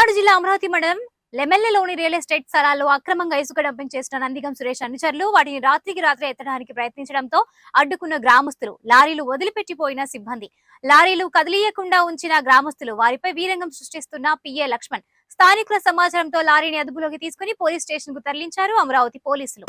పల్నాడు జిల్లా అమరావతి మండలం లెమెల్లలోని real estate స్థలాల్లో అక్రమంగా ఇసుక డంపింగ్ చేసిన నందిగం సురేష్ అనుచరులు వాటిని రాత్రికి రాత్రి ఎత్తడానికి ప్రయత్నించడంతో అడ్డుకున్న గ్రామస్తులు, లారీలు వదిలిపెట్టిపోయిన సిబ్బంది, లారీలు కదిలీయకుండా ఉంచిన గ్రామస్తులు వారిపై వీరంగం సృష్టిస్తున్న పిఏ లక్ష్మణ్ స్థానికుల సమాచారంతో లారీని అదుపులోకి తీసుకుని పోలీస్ స్టేషన్ కు తరలించారు అమరావతి పోలీసులు.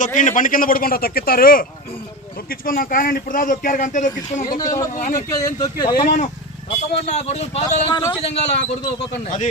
తొక్కిండి బండి కింద పడుకుంటా తొక్కిస్తారు. తొక్కించుకున్నాం కానీ ఇప్పుడు దా దొక్కారు అంతే తొక్కించుకున్నాం. అది